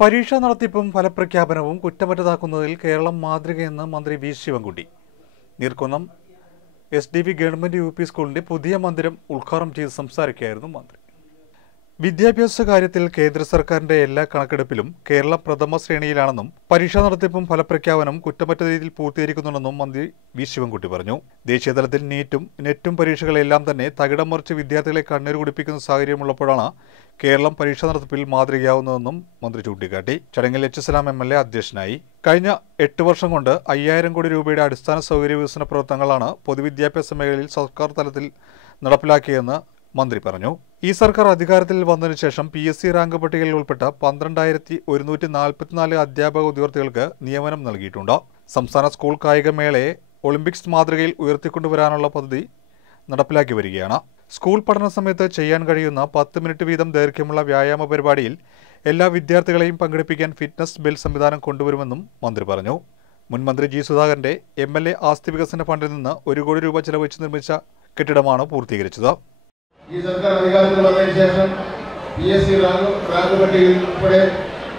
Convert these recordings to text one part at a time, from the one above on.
പരീക്ഷാ നടത്തിപ്പും ഫലപ്രഖ്യാപനവും കുറ്റമറ്റതാക്കുന്നതിൽ കേരളം മാതൃകയെന്ന് മന്ത്രി V Sivankutty. Neerkunnam SDV government UP സ്കൂളിന്റെ പുതിയ മന്ദിരം ഉദ്ഘാടനം ചെയ്ത് സംസാരിക്കുകയായിരുന്നു മന്ത്രി. വിദ്യാഭ്യാസ കാര്യത്തിൽ കേന്ദ്ര സർക്കാരിന്റെ എല്ലാ കണക്കെടുപ്പിലും കേരളം പ്രഥമ ശ്രേണിയിലാണെന്നും പരീക്ഷാ നടത്തിപ്പും ഫലപ്രഖ്യാപനവും കുറ്റമറ്റ രീതിയിൽ പൂർത്തീകരിക്കുന്നുണ്ടെന്നും മന്ത്രി വി ശിവൻകുട്ടി പറഞ്ഞു. ദേശീയതലത്തിൽ നീറ്റും നെറ്റും പരീക്ഷകളെല്ലാം തന്നെ തകിടം മറിച്ച് വിദ്യാർത്ഥികളെ കണ്ണീർ കുടിപ്പിക്കുന്ന സാഹചര്യമുള്ളപ്പോഴാണ് കേരളം പരീക്ഷാ നടത്തിപ്പിൽ മാതൃകയാവുന്നതെന്നും മന്ത്രി ചൂണ്ടിക്കാട്ടി. ചടങ്ങിൽ HSLAM MLA അധ്യക്ഷനായി. കഴിഞ്ഞ 8 വർഷം കൊണ്ട് 5000 കോടി രൂപയുടെ അടിസ്ഥാന സൗകര്യ വികസന പ്രവർത്തനങ്ങളാണ് പൊതുവിദ്യാഭ്യാസ മേഖലയിൽ സർക്കാർ തലത്തിൽ നടപ്പിലാക്കിയതെന്ന് മന്ത്രി പറഞ്ഞു. ഈ സർക്കാർ അധികാരത്തിൽ വന്നതിനു ശേഷം PSC റാങ്ക് പട്ടികയിൽ ഉൾപ്പെട്ട 12,144 അധ്യാപക ഉദ്യോഗാർത്ഥികൾക്ക് നിയമനം നൽകിയിട്ടുണ്ട്. സംസ്ഥാന സ്കൂൾ കായികമേളയെ ഒളിമ്പിക്സ് മാതൃകയിൽ ഉയർത്തിക്കൊണ്ടുവരാനുള്ള പദ്ധതി നടപ്പിലാക്കി വരികയാണ്. സ്കൂൾ പഠന സമയത്ത് ചെയ്യാൻ കഴിയുന്ന 10 മിനിറ്റ് വീതം ദൈർഘ്യമുള്ള വ്യായാമ പരിപാടിയിൽ എല്ലാ വിദ്യാർത്ഥികളെയും പങ്കെടുപ്പിക്കാൻ ഫിറ്റ്നസ് ബെൽ സംവിധാനം കൊണ്ടുവരുമെന്നും മന്ത്രി പറഞ്ഞു. മുൻ മന്ത്രി G. സുധാകരന്റെ MLA ആസ്തി വികസന ഫണ്ടിൽ നിന്ന് 1 കോടി രൂപ ചെലവഴിച്ച് നിർമ്മിച്ച കെട്ടിടമാണ് പൂർത്തീകരിച്ചത്. ഈ സർക്കാർ അധികാരത്തിൽ വന്നതിന് ശേഷം PSC റാങ്ക് പട്ടികയിൽ ഉൾപ്പെടെ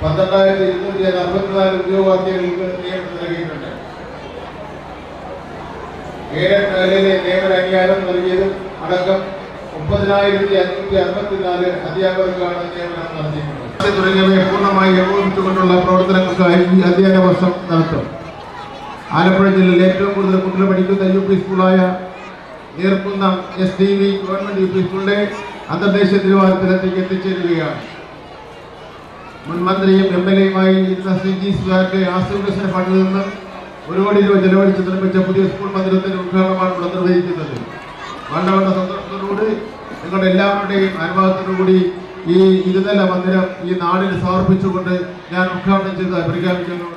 12,244 ഉദ്യോഗാർത്ഥികൾക്ക് നിയമനം നൽകിയിട്ടുണ്ട്. എയ്ഡഡ് മേഖലയിലെ നിയമന അംഗീകാരം നൽകിയതും അടക്കം 30,564 അധ്യാപകർക്കാണ് നിയമനം നടത്തിയിട്ടുള്ളത്. തുടങ്ങിയവയെ പൂർണ്ണമായി ഏകോപിപ്പിച്ചുകൊണ്ടുള്ള പ്രവർത്തനങ്ങൾക്കായി ഈ അധ്യയന വർഷം നടത്തും. ആലപ്പുഴ ജില്ലയിൽ ഏറ്റവും കൂടുതൽ കുട്ടികൾ പഠിക്കുന്ന UP സ്കൂളായ നീർക്കുന്നം SDV ഗവൺമെന്റ് UP സ്കൂളിലെ അന്തർദേശീയ നിലവാരത്തിലേക്ക് എത്തിച്ചേരുകയാണ്. മുൻ മന്ത്രിയും MLAയുമായി ഇരുന്ന G. സുധാകരന്റെ ആസ്തി വികസന ഫണ്ടിൽ നിന്ന് 1 കോടി രൂപ ചെലവഴിച്ച് നിർമ്മിച്ച പുതിയ സ്കൂൾ മന്ദിരത്തിന്റെ ഉദ്ഘാടനമാണ് ഇവിടെ നിർവഹിക്കുന്നത്. വളരെ സന്തോഷത്തോടുകൂടി നിങ്ങളുടെ എല്ലാവരുടെയും അനുഭവത്തോടുകൂടി ഈ ഇരുനില മന്ദിരം ഈ നാടിന് സമർപ്പിച്ചുകൊണ്ട് ഞാൻ ഉദ്ഘാടനം ചെയ്ത് പ്രഖ്യാപിക്കുന്നു.